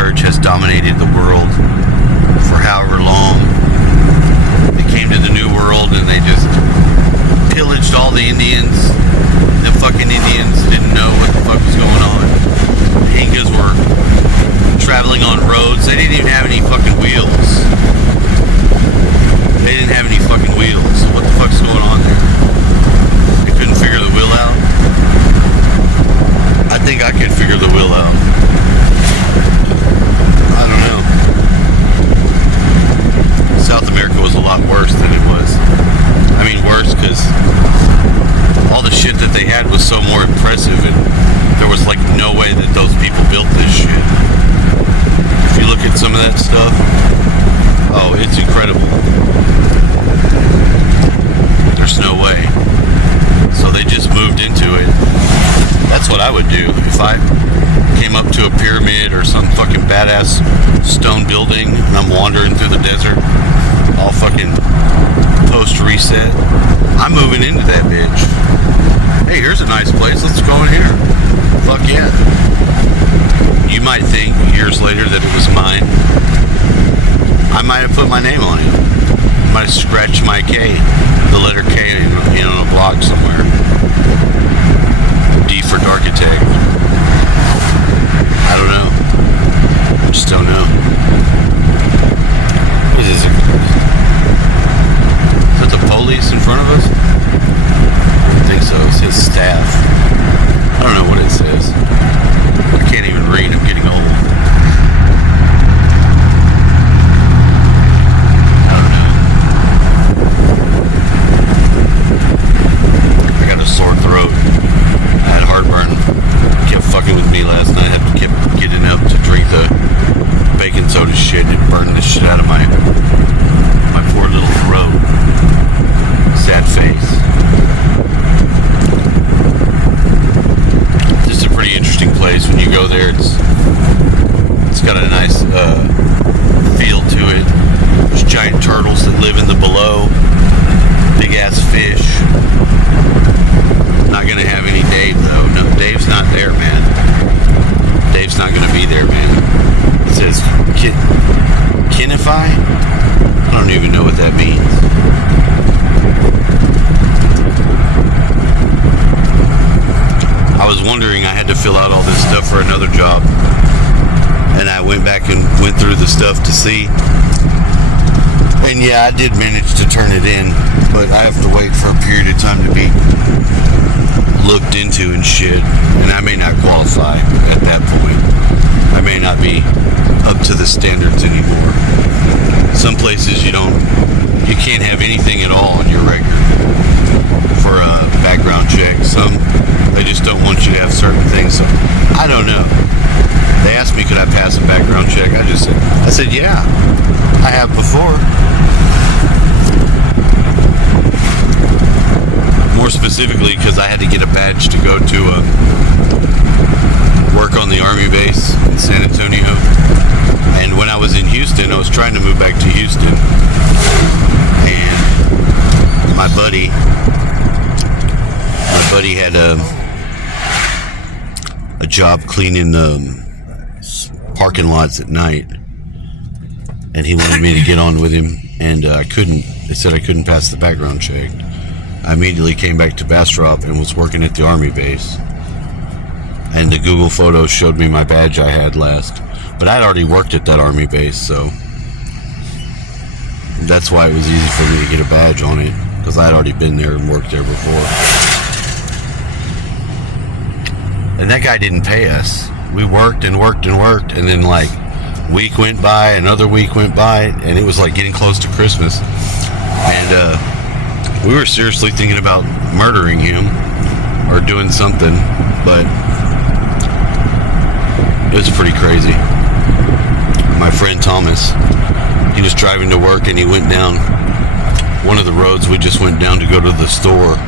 church has dominated the world for however long. They came to the New World and they just pillaged all the Indians. The fucking Indians didn't know what the fuck was going on. The Incas were traveling on roads. They didn't even have any fucking wheels. They didn't have any fucking wheels. What the fuck's going on there? They couldn't figure the wheel out. I think I could figure the wheel out. I don't know. South America was a lot worse than it was. I mean, worse because all the shit that they had was so more impressive, and there was like no way that those people built this shit. If you look at some of that stuff, oh, it's incredible. There's no way. So they just moved into it. That's what I would do if I came up to a pyramid or some fucking badass stone building and I'm wandering through the desert, all fucking post reset. I'm moving into that bitch. Hey, here's a nice place. Let's go in here. Fuck yeah. You might think years later that it was mine. I might have put my name on it. I might have scratched my K, the letter K, on a block somewhere. D for Darkitect. I don't know. I just don't know. What is this? Is that the police in front of us? I think so. It says staff. I don't know what it says. I can't even read. I'm getting old. I don't know. I got a sore throat. I had heartburn. Kept fucking with me last night. I kept getting up to drink the baking soda shit. It burned the shit out of my poor little throat. Sad face. Just a pretty interesting place. When you go there, it's got a nice feel to it. There's giant turtles that live in the below. Big ass fish. Not gonna have any Dave though. No, Dave's not there, man. Dave's not gonna be there, man. It says Kinify? I don't even know what that means. I was wondering, I had to fill out all this stuff for another job, and I went back and went through the stuff to see. And yeah, I did manage to turn it in, but I have to wait for a period of time to be looked into and shit, and I may not qualify at that point. I may not be up to the standards anymore. Some places you can't have anything at all on your record for a background check. Some, they just don't want you to have certain things. So I don't know. They asked me, could I pass a background check? I said, yeah, I have before. More specifically, because I had to get a badge to go to work on the Army base in San Antonio. And when I was in Houston, I was trying to move back to Houston. And my buddy had a job cleaning parking lots at night. And he wanted me to get on with him. And I couldn't. They said I couldn't pass the background check. I immediately came back to Bastrop and was working at the Army base. And the Google photos showed me my badge I had last. But I'd already worked at that Army base, so that's why it was easy for me to get a badge on it, because I'd already been there and worked there before. And that guy didn't pay us. We worked and worked and worked, and then like week went by, another week went by, and it was like getting close to Christmas. And we were seriously thinking about murdering him or doing something, but it was pretty crazy. My friend Thomas, he was driving to work and he went down one of the roads we just went down to go to the store,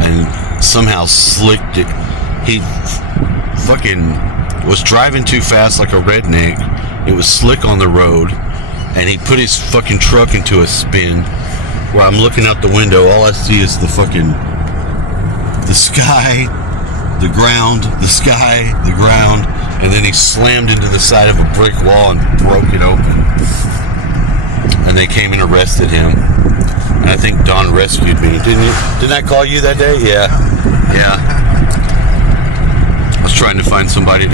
and somehow slicked it. He fucking was driving too fast like a redneck. It was slick on the road, and he put his fucking truck into a spin where I'm looking out the window. All I see is the sky, the ground, the sky, the ground, and then he slammed into the side of a brick wall and broke it open. And they came and arrested him. And I think Don rescued me. Didn't I call you that day? Yeah. I was trying to find somebody to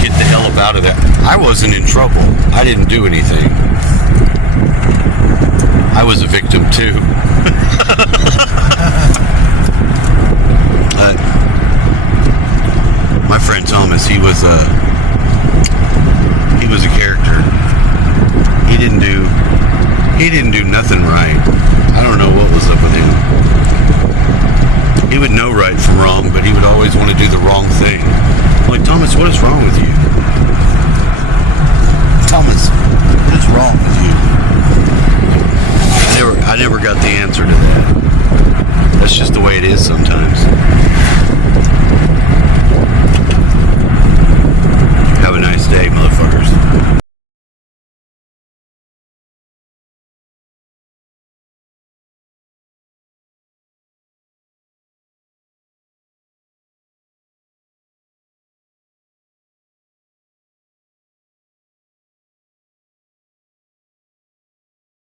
get the hell up out of there. I wasn't in trouble. I didn't do anything. I was a victim too. My friend Thomas, he was a character. He didn't do nothing right. I don't know what was up with him. He would know right from wrong, but he would always want to do the wrong thing. I'm like, Thomas, what is wrong with you?